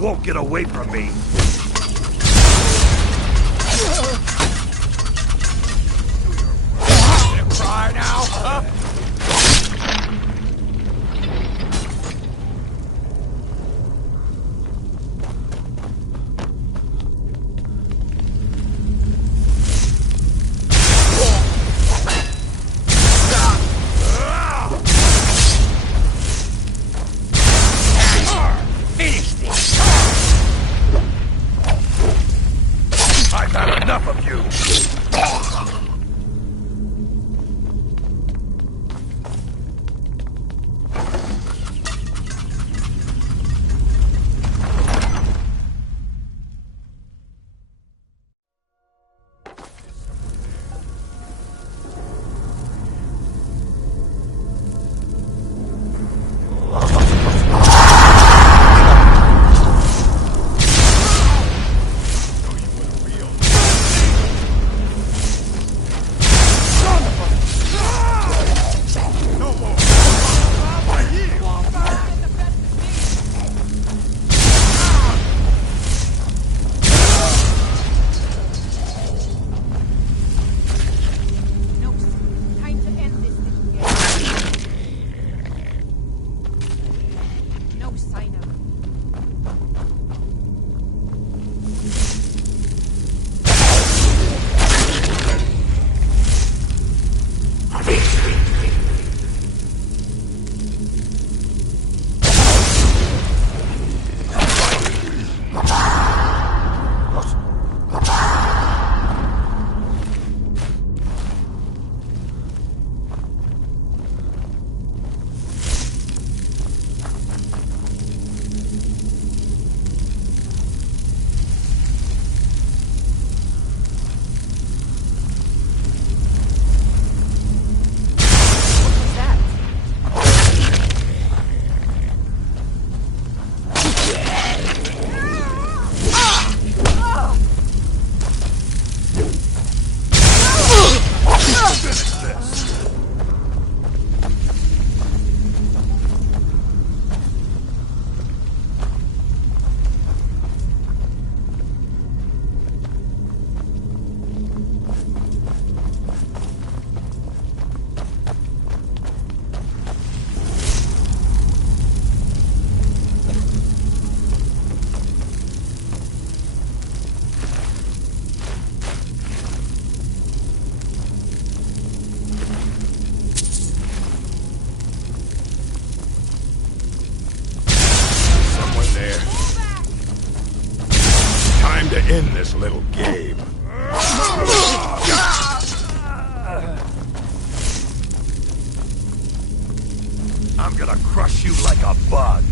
won't get away from me. Cry now, huh? I've had enough of you! Time to end this little game. I'm gonna crush you like a bug.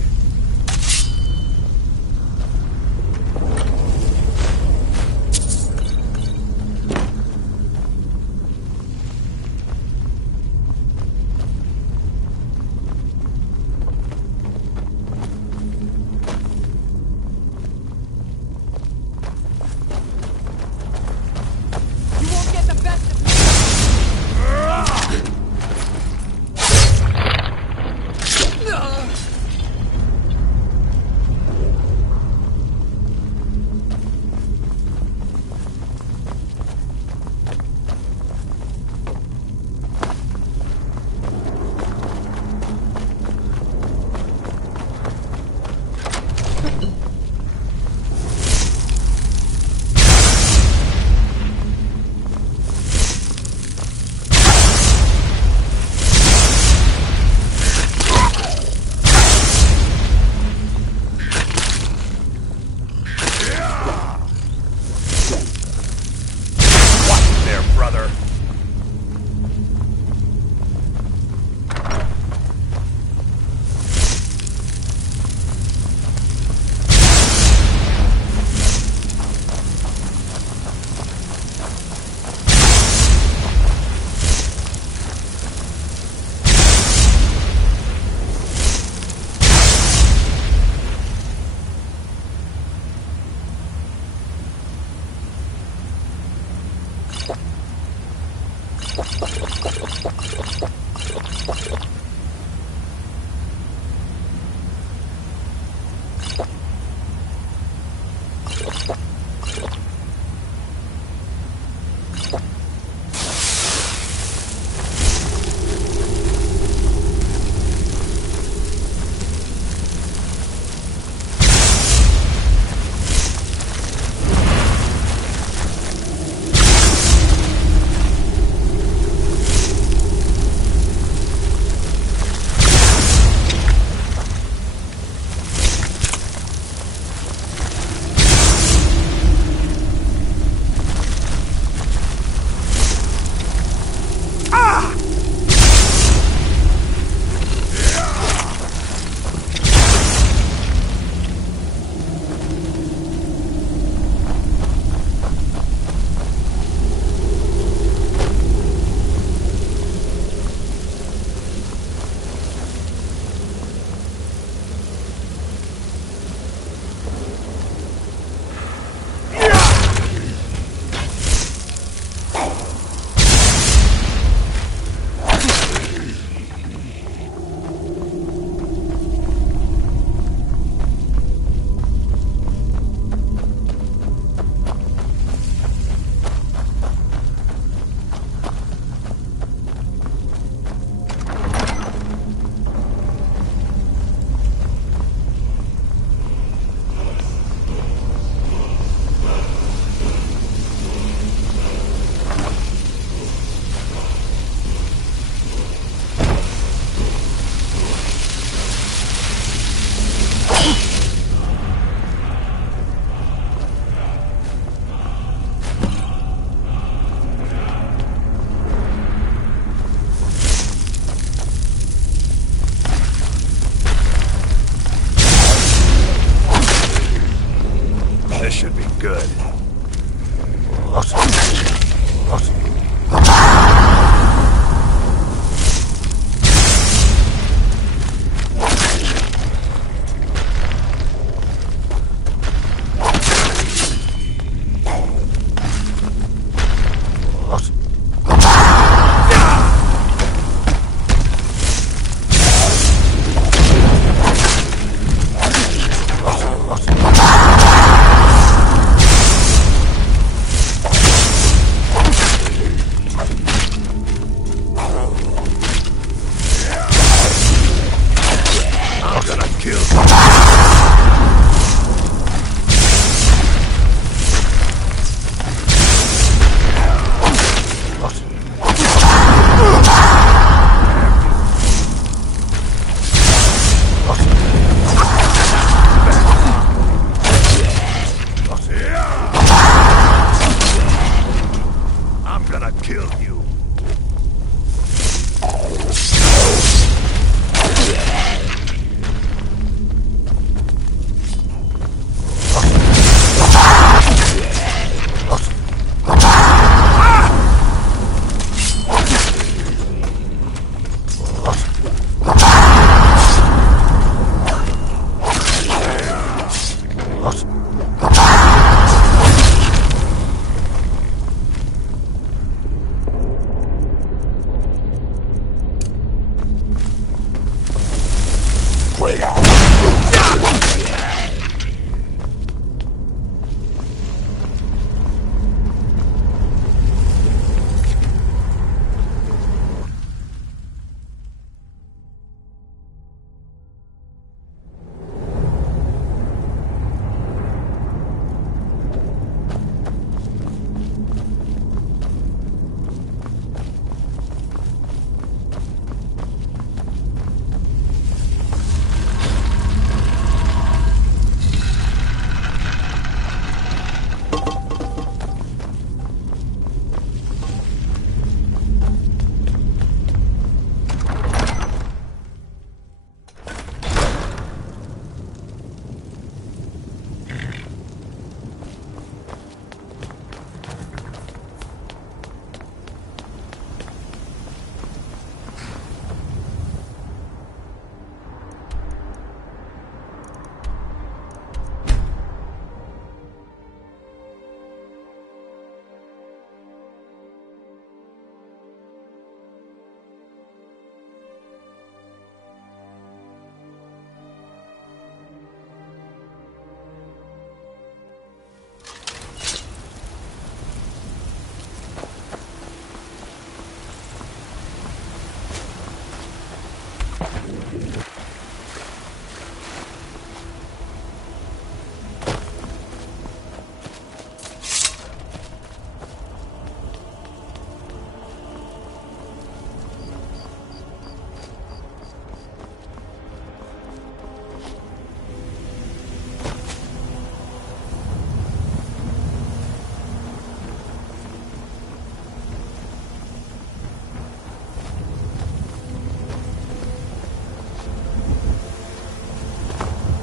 should be good.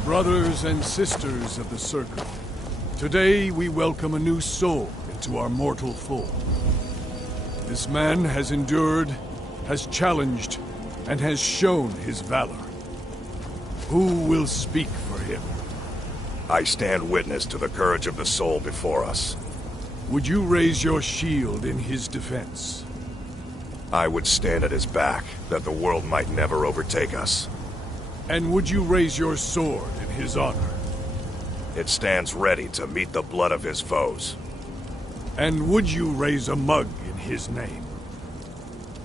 Brothers and sisters of the Circle, today we welcome a new soul into our mortal fold. This man has endured, has challenged, and has shown his valor. Who will speak for him? I stand witness to the courage of the soul before us. Would you raise your shield in his defense? I would stand at his back, that the world might never overtake us. And would you raise your sword in his honor? It stands ready to meet the blood of his foes. And would you raise a mug in his name?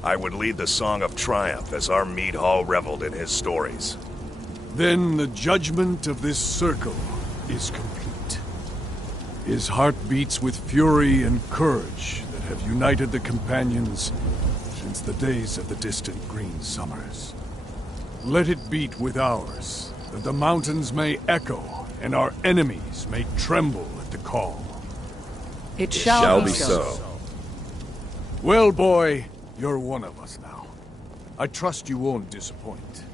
I would lead the song of triumph as our mead hall reveled in his stories. Then the judgment of this circle is complete. His heart beats with fury and courage that have united the companions since the days of the distant green summers. Let it beat with ours, that the mountains may echo and our enemies may tremble at the call. It shall be so. Well, boy, you're one of us now. I trust you won't disappoint.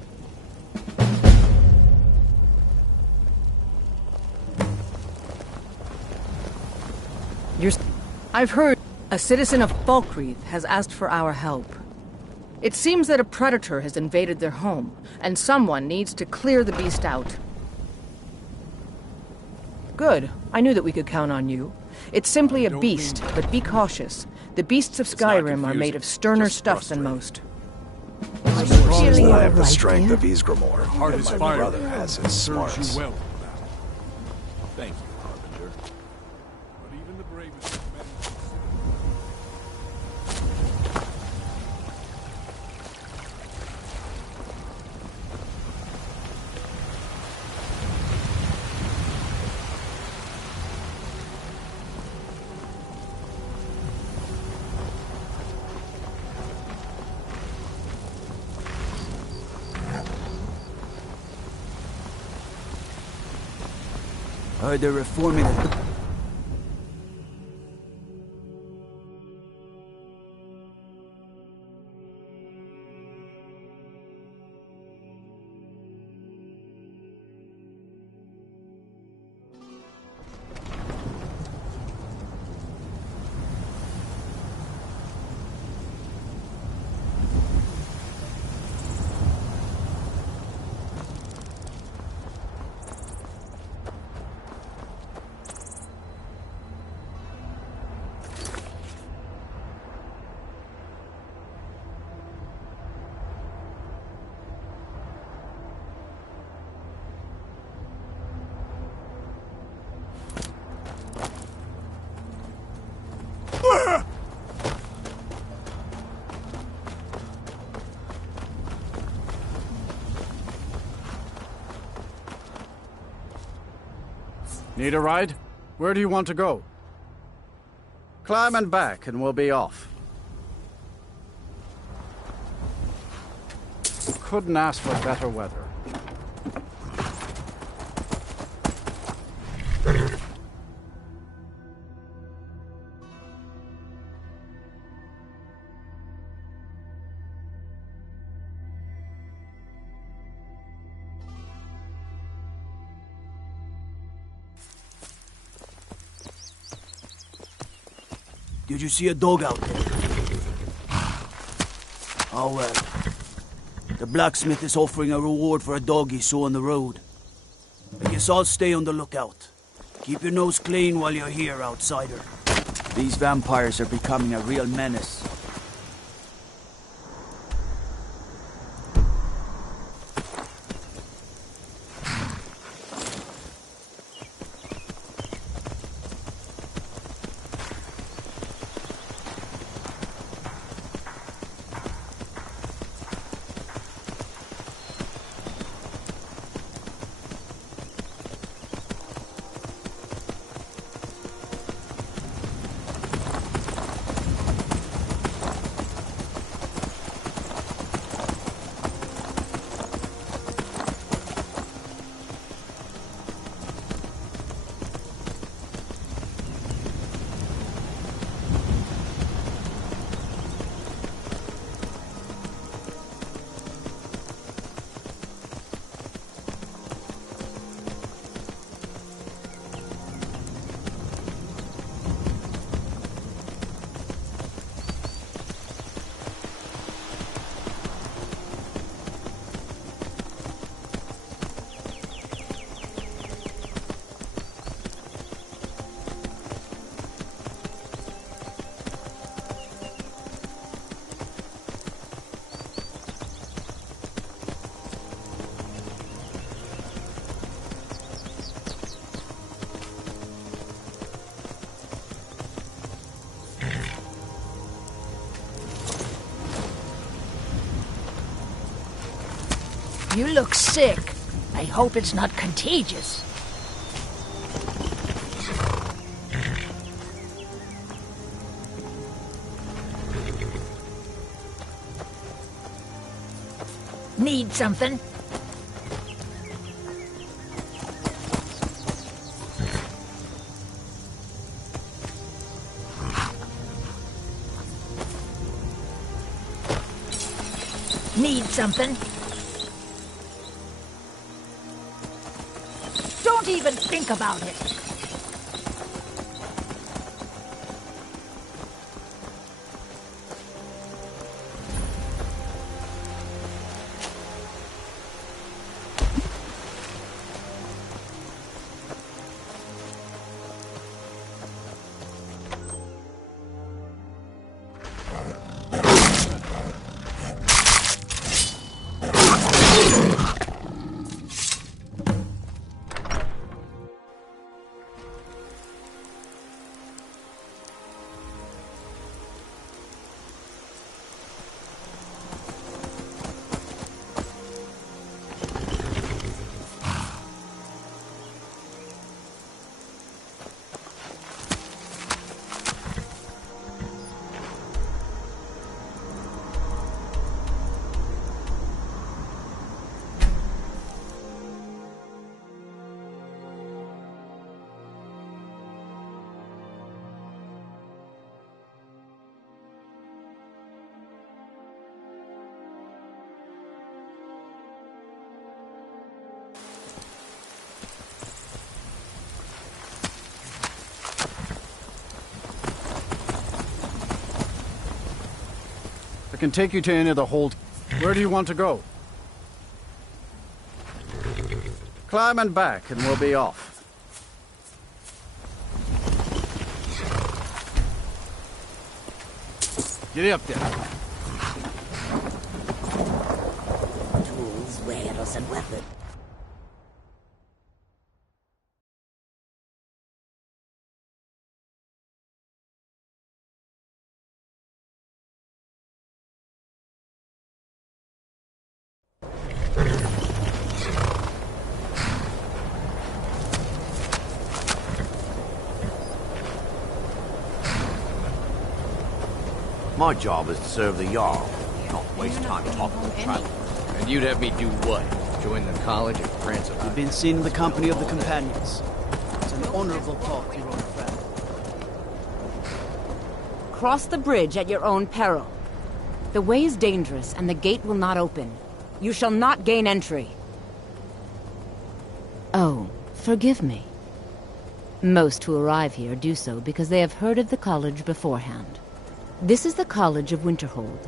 I've heard a citizen of Falkreath has asked for our help. It seems that a predator has invaded their home, and someone needs to clear the beast out. Good. I knew that we could count on you. It's simply a beast, but be cautious. The beasts of Skyrim are made of sterner stuff than most. Are you really I have the strength of Ysgramor, Heart and is my fire. brother has his Serves smarts. you well for that. Thank you, Harbinger. But even the bravest of men... They're reforming it. Need a ride? Where do you want to go? Climb and back, and we'll be off. Couldn't ask for better weather. Did you see a dog out there? Oh well. The blacksmith is offering a reward for a dog he saw on the road. I guess I'll stay on the lookout. Keep your nose clean while you're here, outsider. These vampires are becoming a real menace. You look sick. I hope it's not contagious. Need something? Need something? Don't even think about it. can take you to any of the hold. Where do you want to go? Climb and back, and we'll be off. Get up there. Tools, wares, and weapons. My job is to serve the Jarl, not waste time talking to travelers. And you'd have me do what? Join the college and France about You've been seen in the company of the companions. It's an honorable talk to your own friend. Cross the bridge at your own peril. The way is dangerous, and the gate will not open. You shall not gain entry. Oh, forgive me. Most who arrive here do so because they have heard of the college beforehand. This is the College of Winterhold,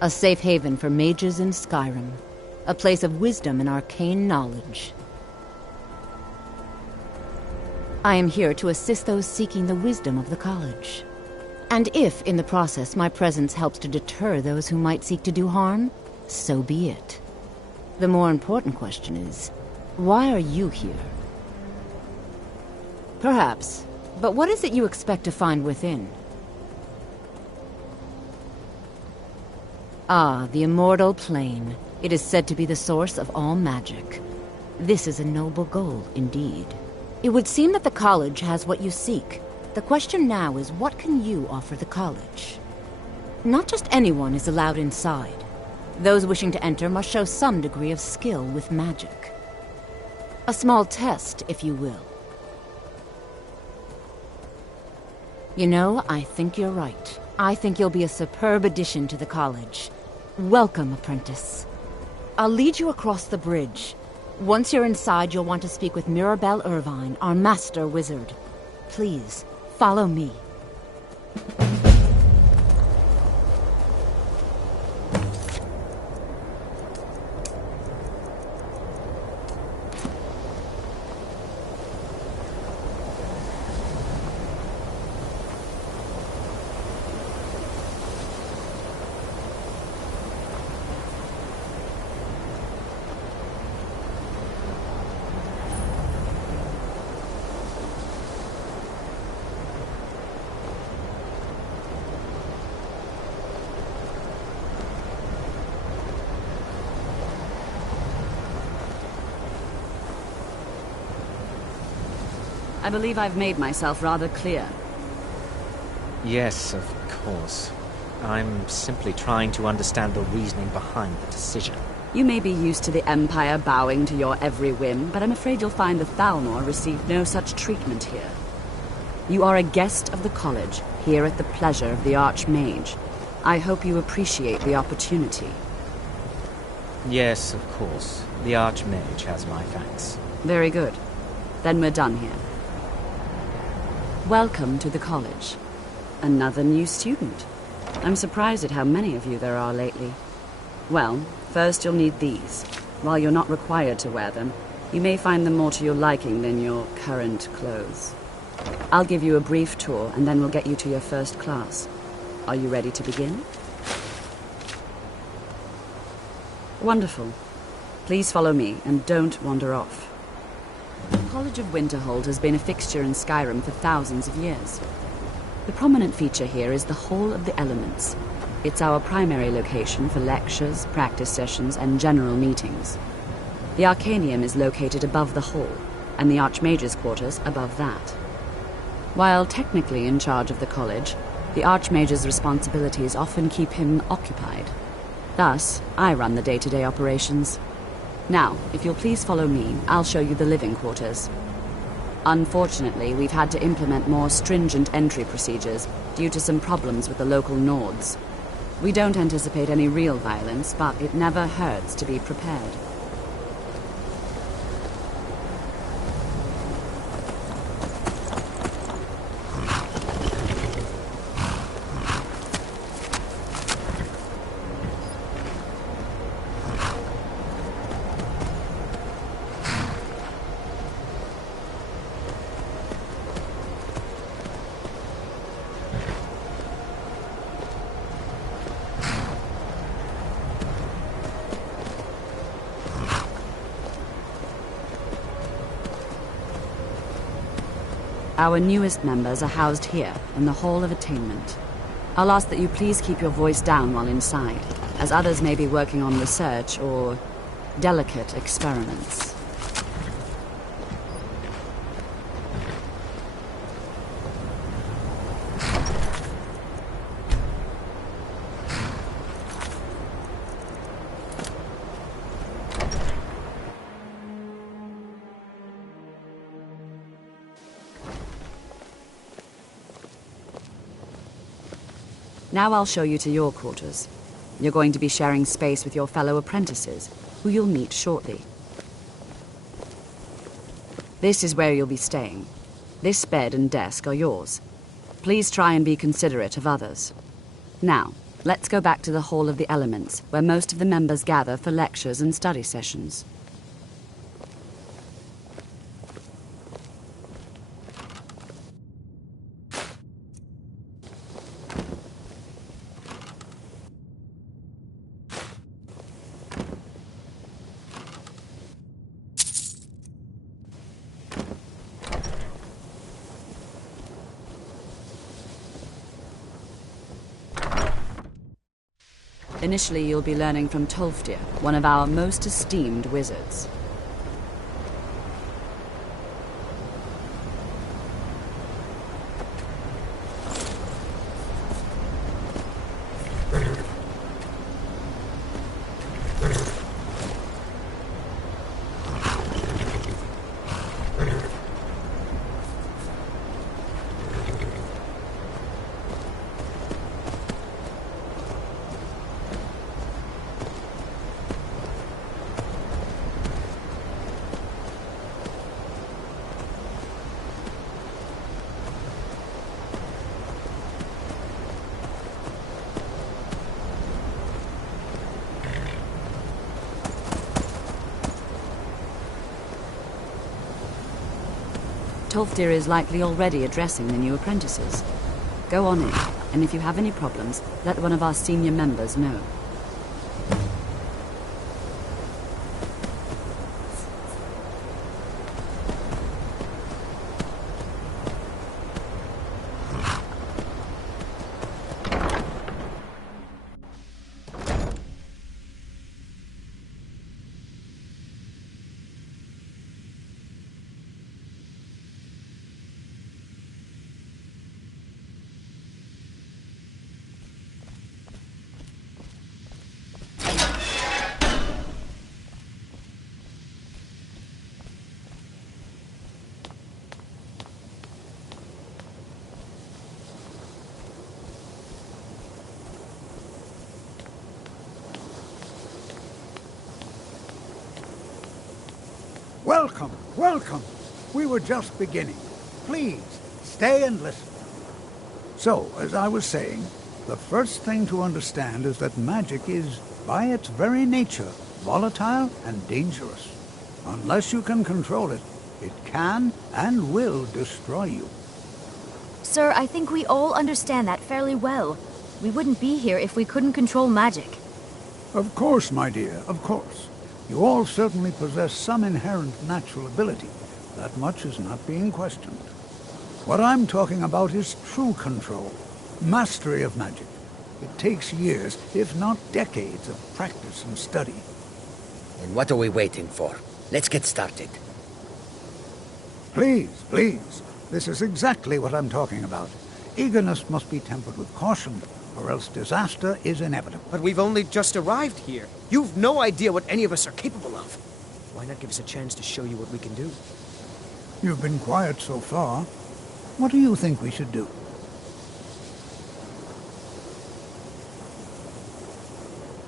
a safe haven for mages in Skyrim, a place of wisdom and arcane knowledge. I am here to assist those seeking the wisdom of the college. And if, in the process, my presence helps to deter those who might seek to do harm, so be it. The more important question is, why are you here? Perhaps, but what is it you expect to find within? Ah, the immortal plane. It is said to be the source of all magic. This is a noble goal, indeed. It would seem that the college has what you seek. The question now is, what can you offer the college? Not just anyone is allowed inside. Those wishing to enter must show some degree of skill with magic. A small test, if you will. You know, I think you're right. I think you'll be a superb addition to the college. Welcome, apprentice. I'll lead you across the bridge. Once you're inside, you'll want to speak with Mirabelle Irvine, our master wizard. Please, follow me. I believe I've made myself rather clear. Yes, of course. I'm simply trying to understand the reasoning behind the decision. You may be used to the Empire bowing to your every whim, but I'm afraid you'll find the Thalmor received no such treatment here. You are a guest of the college, here at the pleasure of the Archmage. I hope you appreciate the opportunity. Yes, of course. The Archmage has my thanks. Very good. Then we're done here. Welcome to the college. Another new student. I'm surprised at how many of you there are lately. Well, first you'll need these. While you're not required to wear them, you may find them more to your liking than your current clothes. I'll give you a brief tour, and then we'll get you to your first class. Are you ready to begin? Wonderful. Please follow me, and don't wander off. The College of Winterhold has been a fixture in Skyrim for thousands of years. The prominent feature here is the Hall of the Elements. It's our primary location for lectures, practice sessions, and general meetings. The Arcanium is located above the hall, and the Archmage's quarters above that. While technically in charge of the college, the Archmage's responsibilities often keep him occupied. Thus, I run the day-to-day operations. Now, if you'll please follow me, I'll show you the living quarters. Unfortunately, we've had to implement more stringent entry procedures due to some problems with the local Nords. We don't anticipate any real violence, but it never hurts to be prepared. Our newest members are housed here, in the Hall of Attainment. I'll ask that you please keep your voice down while inside, as others may be working on research or delicate experiments. Now I'll show you to your quarters. You're going to be sharing space with your fellow apprentices, who you'll meet shortly. This is where you'll be staying. This bed and desk are yours. Please try and be considerate of others. Now, let's go back to the Hall of the Elements, where most of the members gather for lectures and study sessions. Initially, you'll be learning from Tolfdir, one of our most esteemed wizards. Tolfdir is likely already addressing the new apprentices. Go on in, and if you have any problems, let one of our senior members know. Welcome, welcome. We were just beginning. Please, stay and listen. So, as I was saying, the first thing to understand is that magic is, by its very nature, volatile and dangerous. Unless you can control it, it can and will destroy you. Sir, I think we all understand that fairly well. We wouldn't be here if we couldn't control magic. Of course, my dear, of course. You all certainly possess some inherent natural ability. That much is not being questioned. What I'm talking about is true control, mastery of magic. It takes years, if not decades, of practice and study. And what are we waiting for? Let's get started. Please, please. This is exactly what I'm talking about. Eagerness must be tempered with caution, or else disaster is inevitable. But we've only just arrived here. You've no idea what any of us are capable of. Why not give us a chance to show you what we can do? You've been quiet so far. What do you think we should do?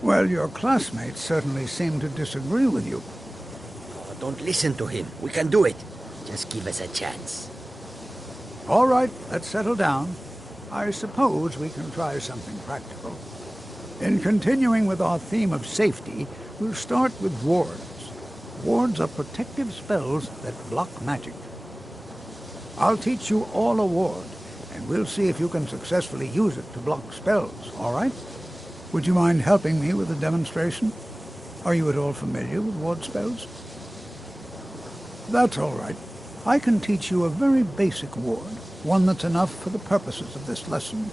Well, your classmates certainly seem to disagree with you. Oh, don't listen to him. We can do it. Just give us a chance. All right, let's settle down. I suppose we can try something practical. In continuing with our theme of safety, we'll start with wards. Wards are protective spells that block magic. I'll teach you all a ward, and we'll see if you can successfully use it to block spells, all right? Would you mind helping me with the demonstration? Are you at all familiar with ward spells? That's all right. I can teach you a very basic ward, one that's enough for the purposes of this lesson.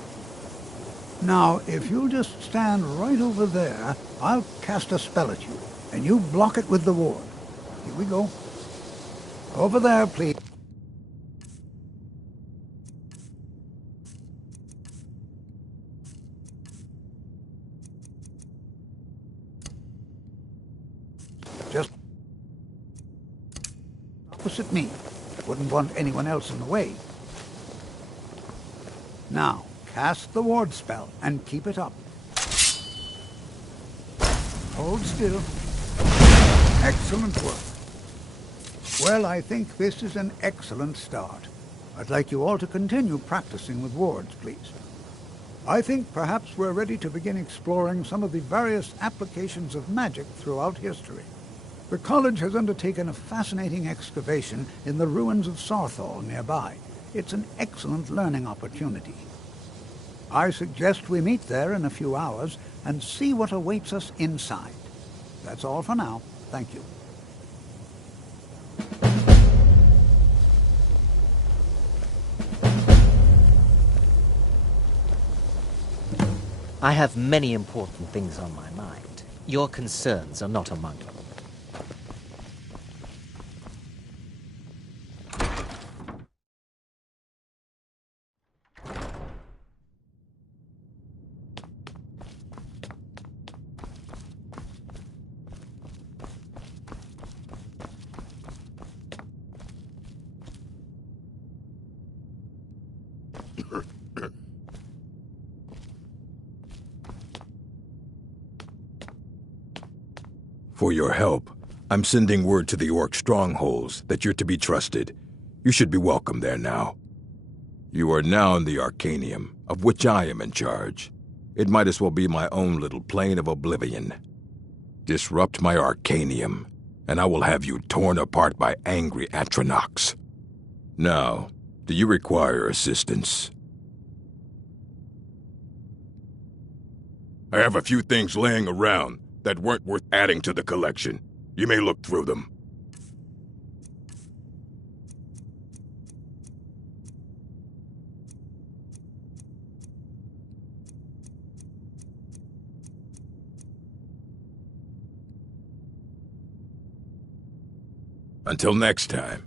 Now, if you'll just stand right over there, I'll cast a spell at you, and you block it with the ward. Here we go. Over there, please. Just opposite me. Wouldn't want anyone else in the way. Now, cast the ward spell and keep it up. Hold still. Excellent work. Well, I think this is an excellent start. I'd like you all to continue practicing with wards, please. I think perhaps we're ready to begin exploring some of the various applications of magic throughout history. The college has undertaken a fascinating excavation in the ruins of Sarthal nearby. It's an excellent learning opportunity. I suggest we meet there in a few hours and see what awaits us inside. That's all for now. Thank you. I have many important things on my mind. Your concerns are not among them. For your help, I'm sending word to the Orc strongholds that you're to be trusted. You should be welcome there now. You are now in the Arcanium, of which I am in charge. It might as well be my own little plane of oblivion. Disrupt my Arcanium, and I will have you torn apart by angry Atronachs. Now, do you require assistance? I have a few things laying around that weren't worth adding to the collection. You may look through them. Until next time.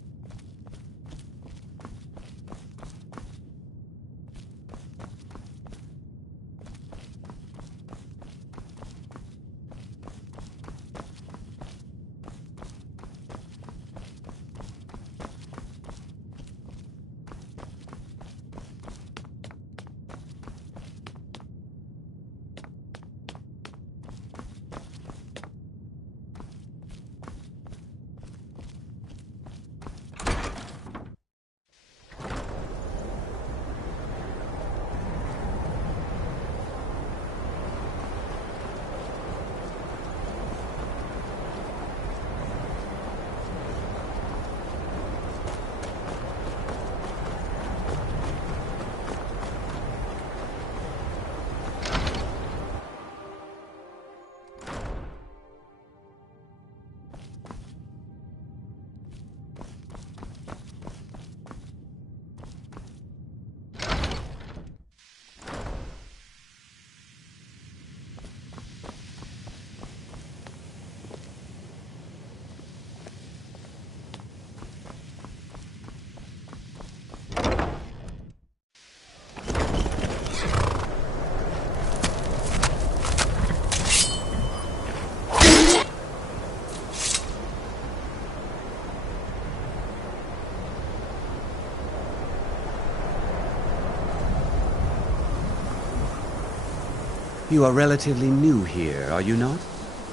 You are relatively new here, are you not?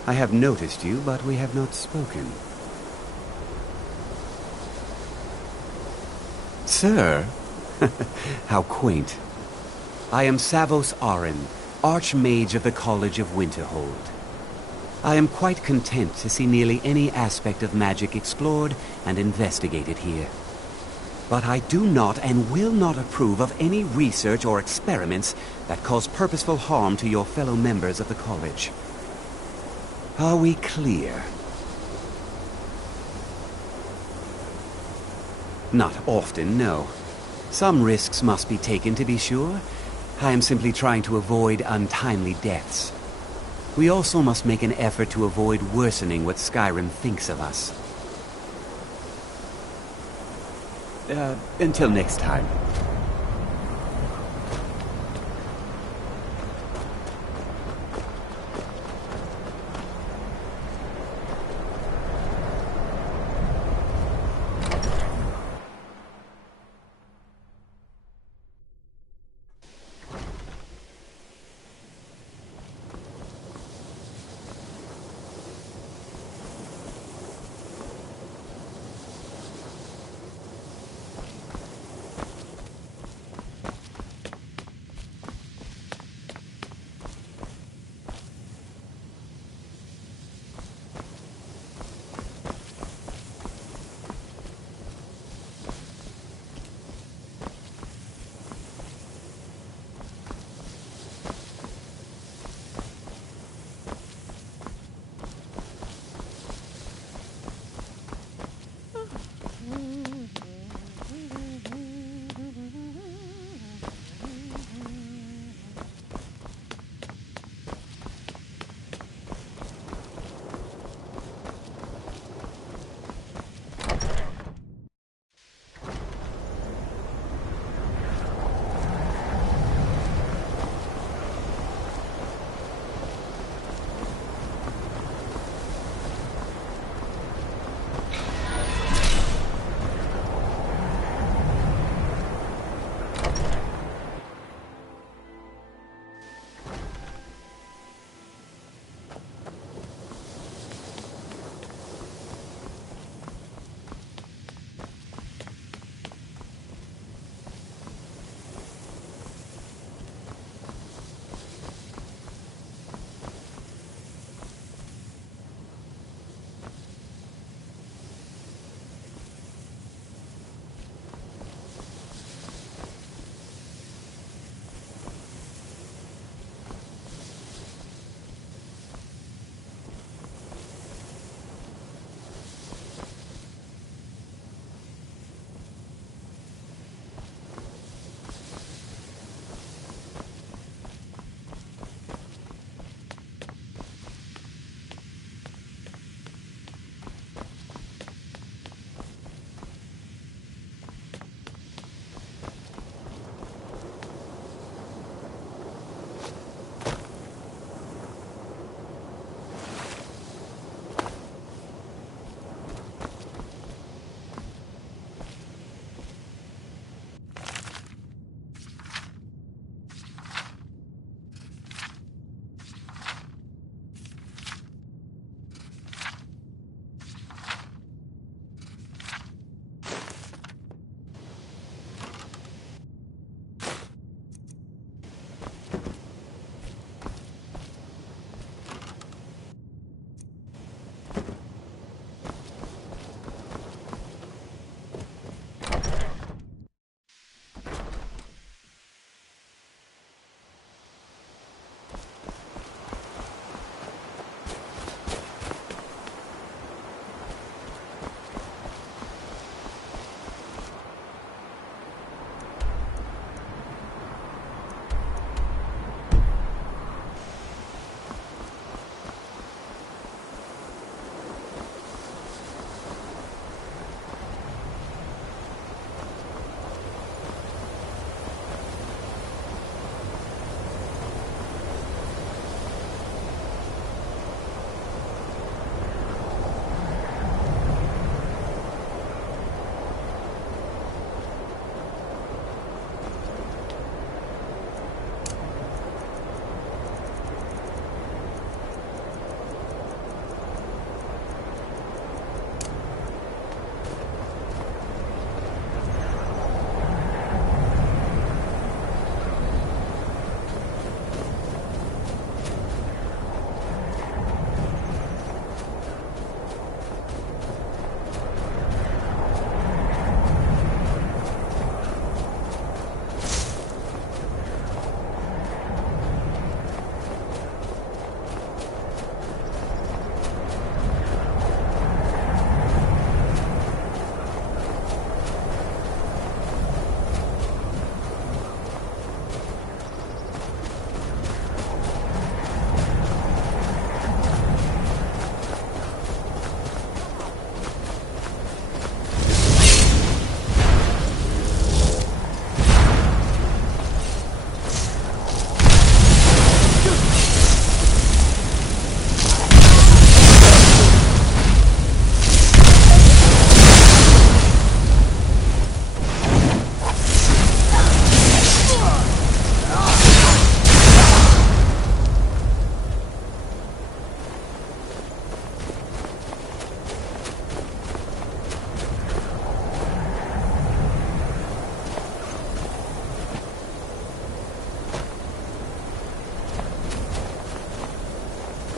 I have noticed you, but we have not spoken. Sir? How quaint. I am Savos Arin, Archmage of the College of Winterhold. I am quite content to see nearly any aspect of magic explored and investigated here. But I do not and will not approve of any research or experiments that cause purposeful harm to your fellow members of the college. Are we clear? Not often, no. Some risks must be taken, to be sure. I am simply trying to avoid untimely deaths. We also must make an effort to avoid worsening what Skyrim thinks of us. Until next time.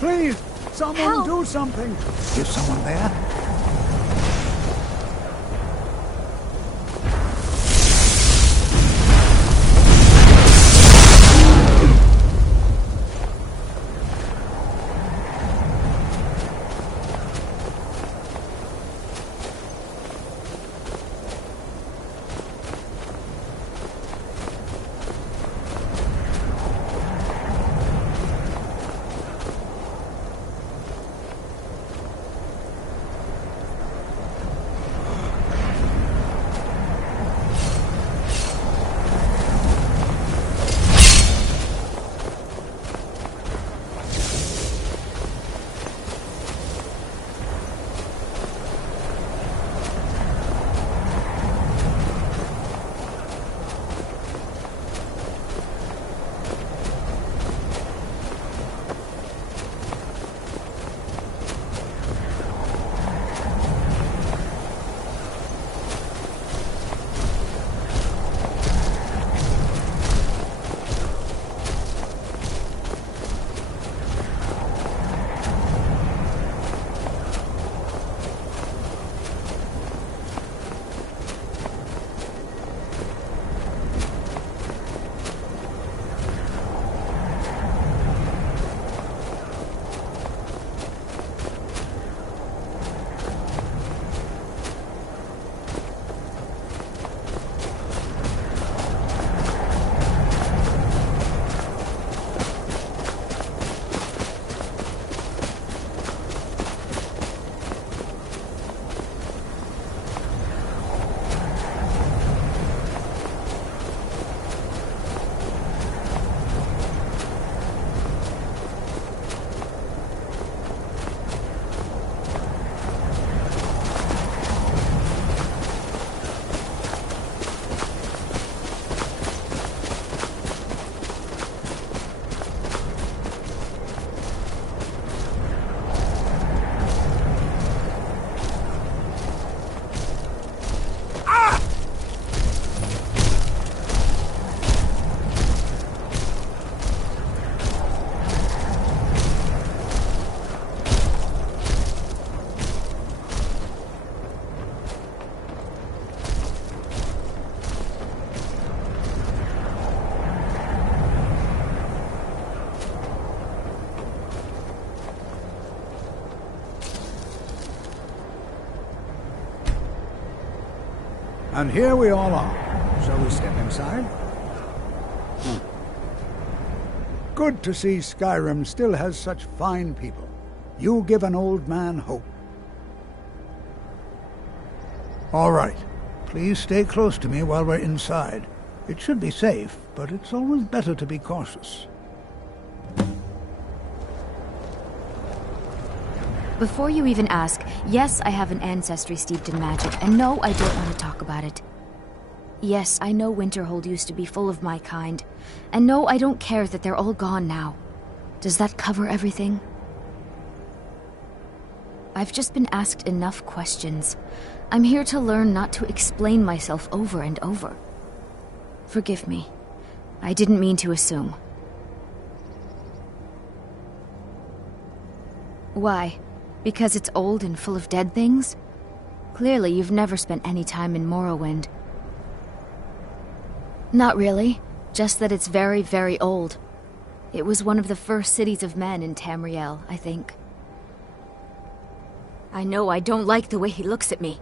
Please, someone do something. Is someone there? And here we all are. Shall we step inside? Good to see Skyrim still has such fine people. You give an old man hope. All right. Please stay close to me while we're inside. It should be safe, but it's always better to be cautious. Before you even ask, yes, I have an ancestry steeped in magic, and no, I don't want to talk about it. Yes, I know Winterhold used to be full of my kind, and no, I don't care that they're all gone now. Does that cover everything? I've just been asked enough questions. I'm here to learn not to explain myself over and over. Forgive me. I didn't mean to assume. Why? Because it's old and full of dead things? Clearly, you've never spent any time in Morrowind. Not really. Just that it's very, very old. It was one of the first cities of men in Tamriel, I think. I know I don't like the way he looks at me.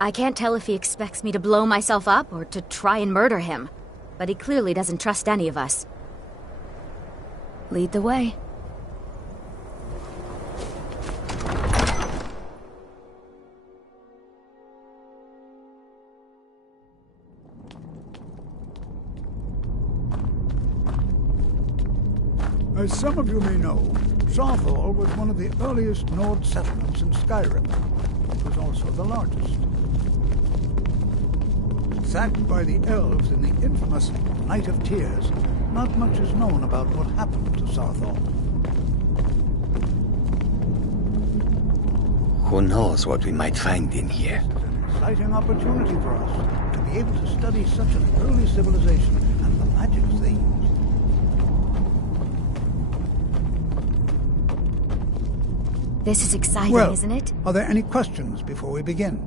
I can't tell if he expects me to blow myself up or to try and murder him. But he clearly doesn't trust any of us. Lead the way. As some of you may know, Southall was one of the earliest Nord settlements in Skyrim. It was also the largest. Sacked by the elves in the infamous Night of Tears, not much is known about what happened to Southall. Who knows what we might find in here? An exciting opportunity for us to be able to study such an early civilization and the magics they used. This is exciting, Well, isn't it? are there any questions before we begin?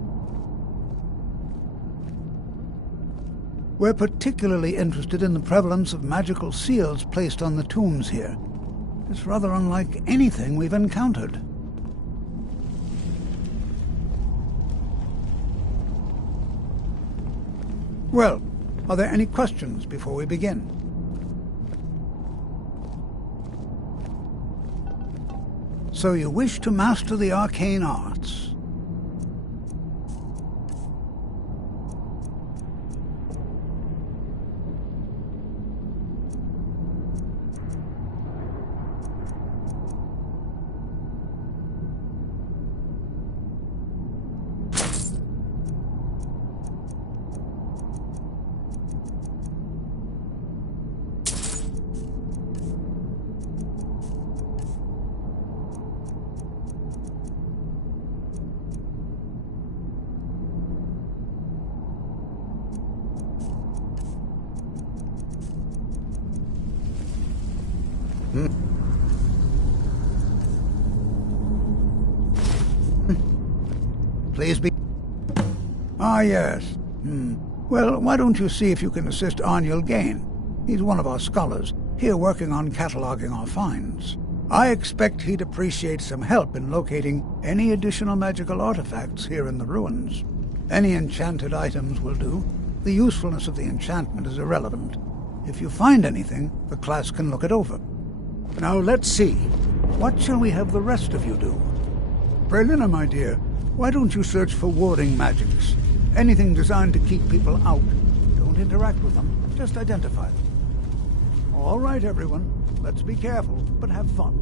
We're particularly interested in the prevalence of magical seals placed on the tombs here. It's rather unlike anything we've encountered. Well, are there any questions before we begin? So you wish to master the arcane arts? Please be... Ah, yes. Well, why don't you see if you can assist Arniel Gain? He's one of our scholars, here working on cataloging our finds. I expect he'd appreciate some help in locating any additional magical artifacts here in the ruins. Any enchanted items will do. The usefulness of the enchantment is irrelevant. If you find anything, the class can look it over. Now let's see. What shall we have the rest of you do? Berlina, my dear, why don't you search for warding magics? Anything designed to keep people out. Don't interact with them, just identify them. All right, everyone. Let's be careful, but have fun.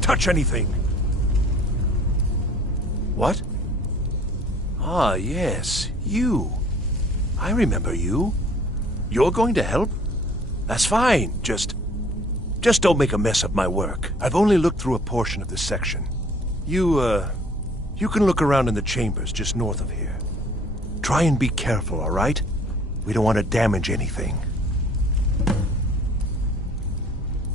Touch anything. What? Ah, yes, you. I remember you. You're going to help? That's fine. Just don't make a mess of my work. I've only looked through a portion of this section. You can look around in the chambers just north of here. Try and be careful, all right? We don't want to damage anything.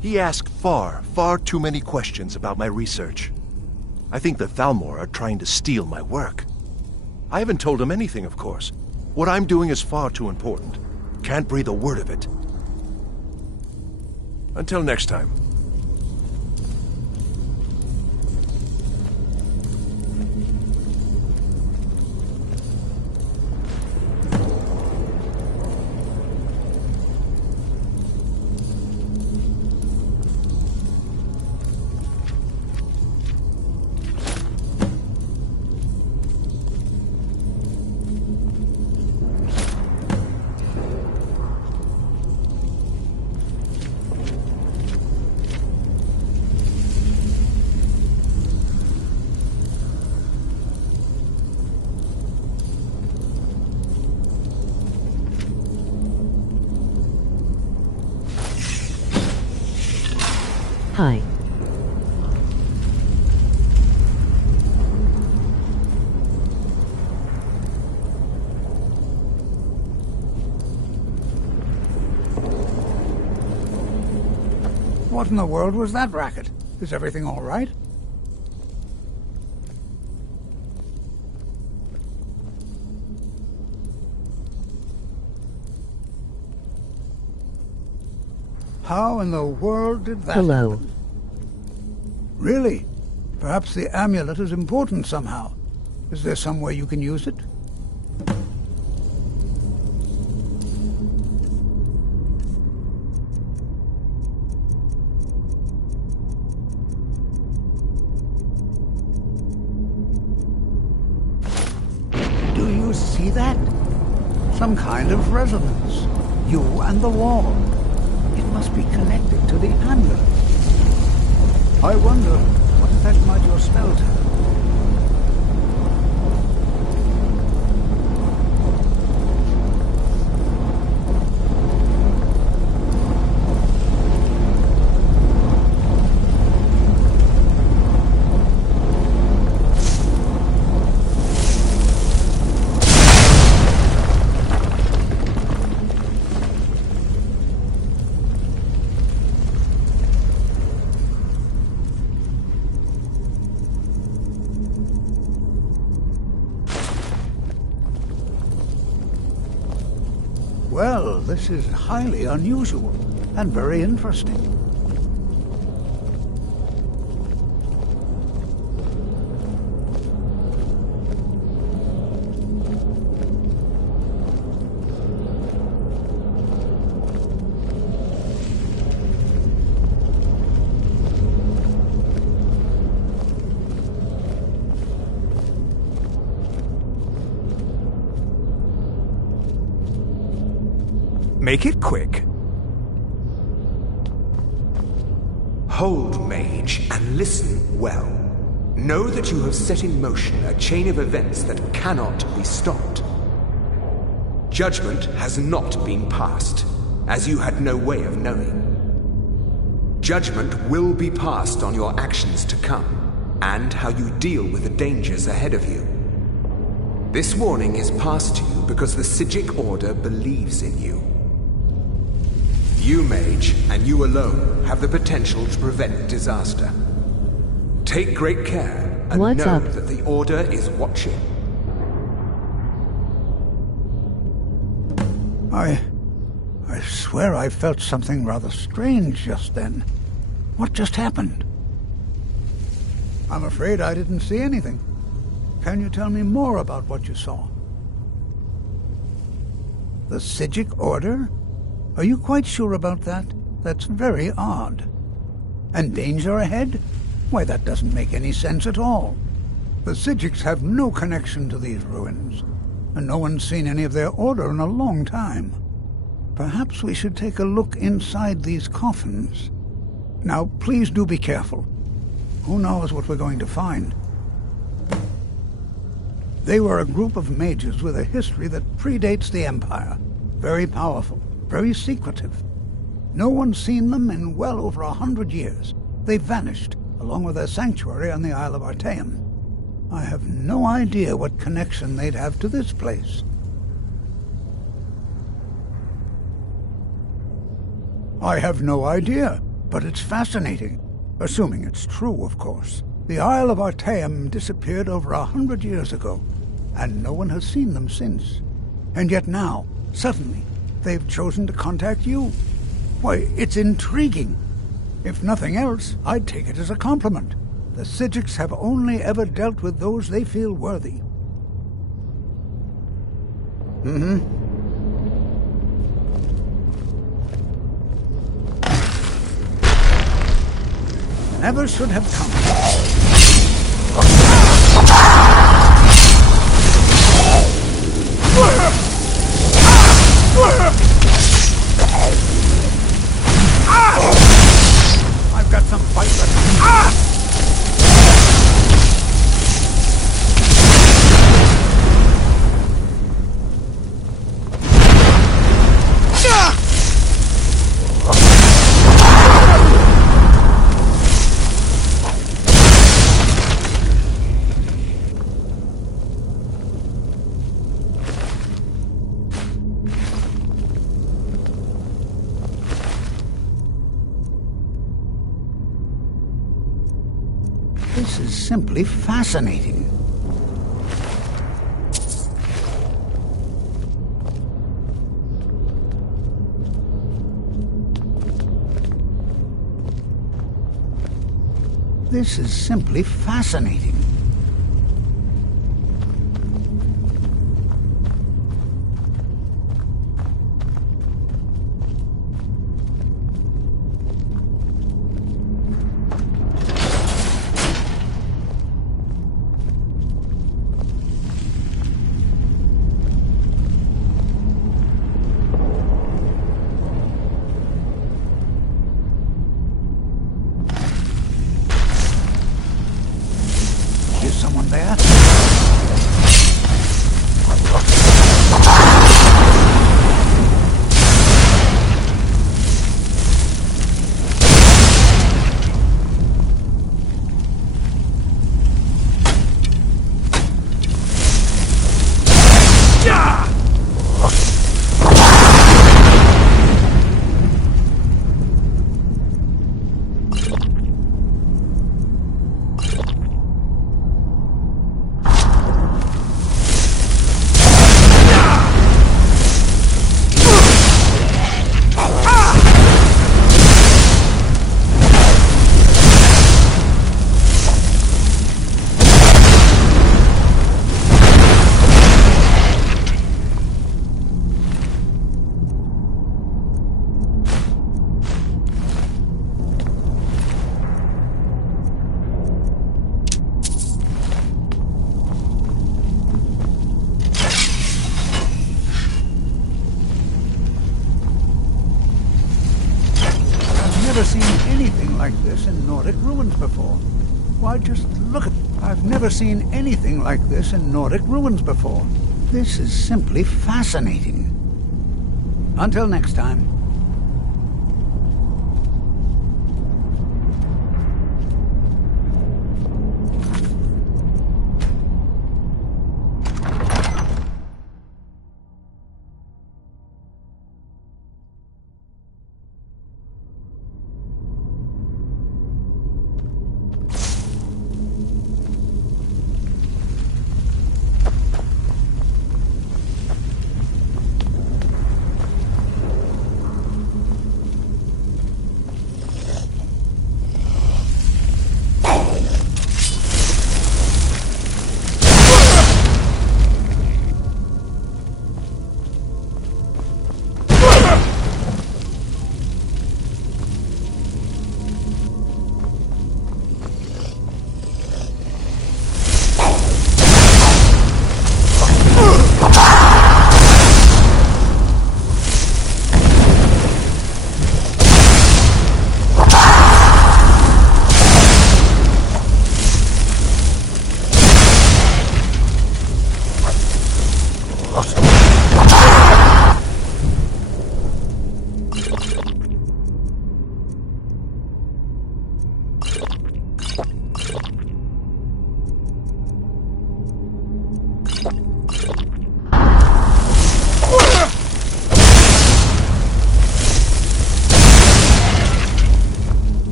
He asked far too many questions about my research. I think the Thalmor are trying to steal my work. I haven't told him anything, of course. What I'm doing is far too important. Can't breathe a word of it. Until next time. Hi. What in the world was that racket? Is everything all right? How in the world did that Hello. happen? Really? Perhaps the amulet is important somehow. Is there some way you can use it? Do you see that? Some kind of resonance. You and the wall. It must be connected to the amulet. I wonder what effect might your spells have. Well, this is highly unusual and very interesting. Make it quick. Hold, mage, and listen well. Know that you have set in motion a chain of events that cannot be stopped. Judgment has not been passed, as you had no way of knowing. Judgment will be passed on your actions to come, and how you deal with the dangers ahead of you. This warning is passed to you because the Psijic Order believes in you. You, mage, and you alone, have the potential to prevent disaster. Take great care, and What's know up? that the Order is watching. I swear I felt something rather strange just then. What just happened? I'm afraid I didn't see anything. Can you tell me more about what you saw? The Psijic Order? Are you quite sure about that? That's very odd. And danger ahead? Why, that doesn't make any sense at all. The Psijics have no connection to these ruins, and no one's seen any of their order in a long time. Perhaps we should take a look inside these coffins. Now, please do be careful. Who knows what we're going to find? They were a group of mages with a history that predates the Empire. Very powerful. Very secretive. No one's seen them in well over 100 years. They vanished, along with their sanctuary on the Isle of Artaeum. I have no idea what connection they'd have to this place. I have no idea, but it's fascinating. Assuming it's true, of course. The Isle of Artaeum disappeared over 100 years ago, and no one has seen them since. And yet now, suddenly, they've chosen to contact you. Why, it's intriguing. If nothing else, I'd take it as a compliment. The Psijics have only ever dealt with those they feel worthy. Never should have I've got some fight left. This is simply fascinating. This is simply fascinating. Someone there? I've never seen anything like this in Nordic ruins before. Why, just look at... I've never seen anything like this in Nordic ruins before. This is simply fascinating. Until next time.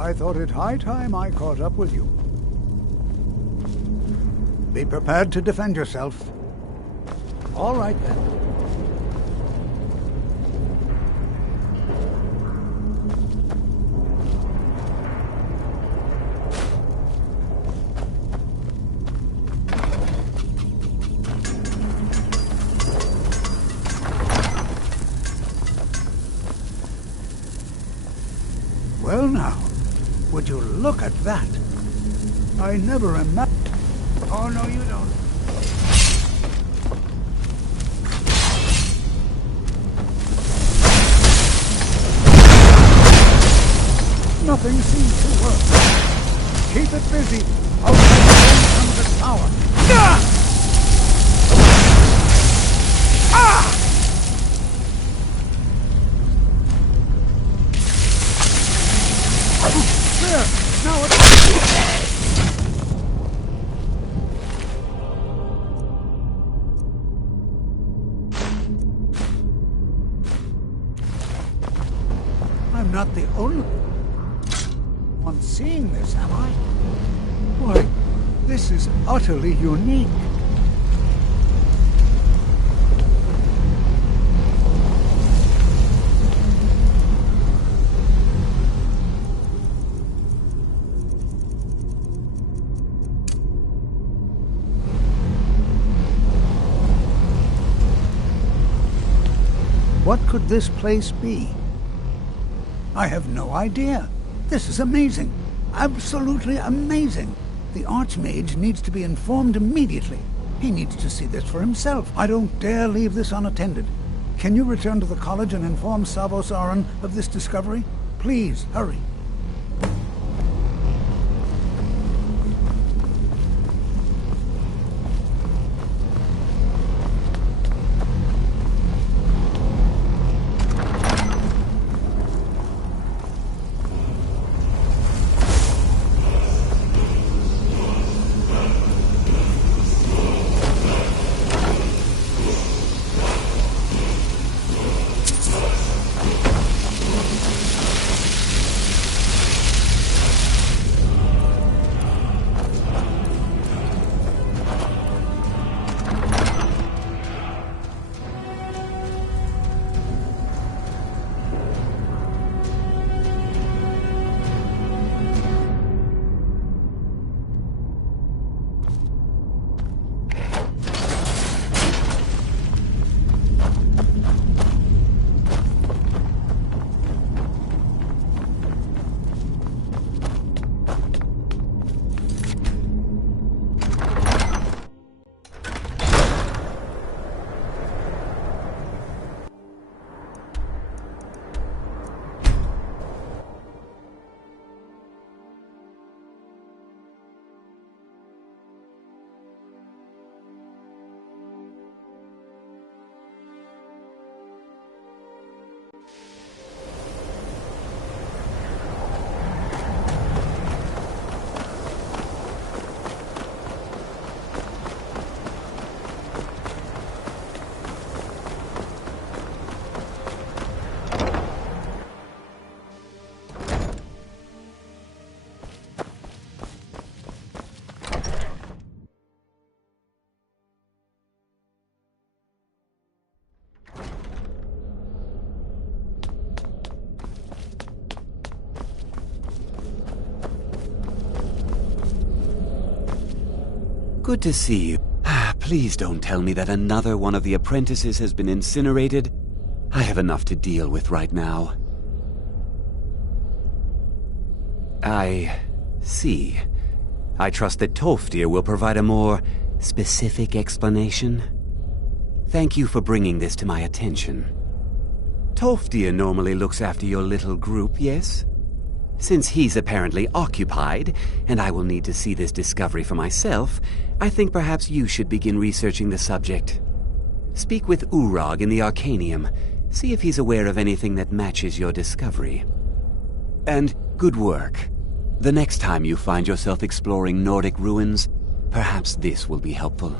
I thought it high time I caught up with you. Be prepared to defend yourself. All right, then. Well now, would you look at that? I never imagined... Oh, no, you don't. Nothing seems to work. Keep it busy. I'll take it from the tower. There! Now it's... I'm not the only one seeing this, am I? Why, this is utterly unique. What could this place be? I have no idea. This is amazing. Absolutely amazing. The Archmage needs to be informed immediately. He needs to see this for himself. I don't dare leave this unattended. Can you return to the college and inform Savos Aran of this discovery? Please, hurry. Good to see you. Please don't tell me that another one of the apprentices has been incinerated. I have enough to deal with right now. I see. I trust that Toftir will provide a more specific explanation. Thank you for bringing this to my attention. Toftir normally looks after your little group, yes? Since he's apparently occupied, and I will need to see this discovery for myself, I think perhaps you should begin researching the subject. Speak with Urag in the Arcanium. See if he's aware of anything that matches your discovery. And good work. The next time you find yourself exploring Nordic ruins, perhaps this will be helpful.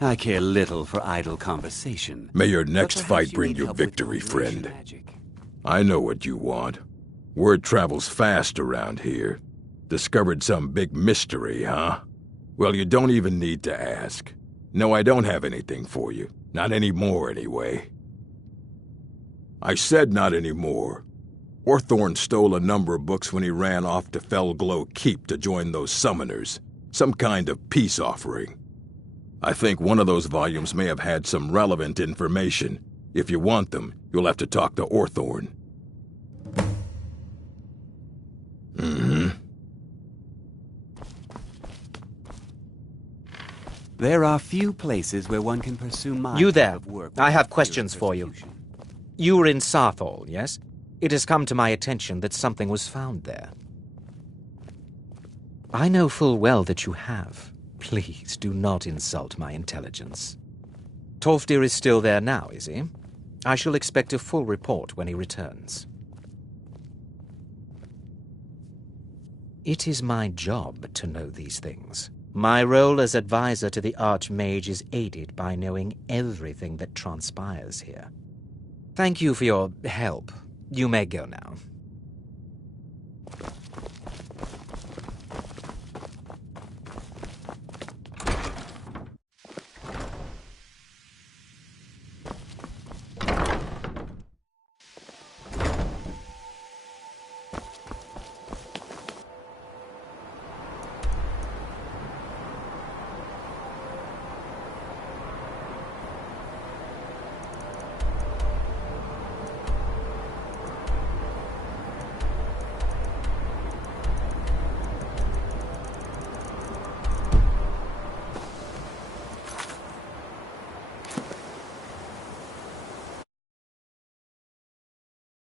I care little for idle conversation. May your next But perhaps fight you bring need you help with victory, coordination friend. magic. I know what you want. Word travels fast around here. Discovered some big mystery, huh? Well, you don't even need to ask. No, I don't have anything for you. Not anymore, anyway. I said not anymore. Orthorn stole a number of books when he ran off to Felglow Keep to join those summoners. Some kind of peace offering. I think one of those volumes may have had some relevant information. If you want them, you'll have to talk to Orthorn. There are few places where one can pursue my You type there. of work I have without questions for you. persecution. You were in Sarthal, yes? It has come to my attention that something was found there. I know full well that you have. Please do not insult my intelligence. Tolfdir is still there now, is he? I shall expect a full report when he returns. It is my job to know these things. My role as advisor to the Archmage is aided by knowing everything that transpires here. Thank you for your help. You may go now.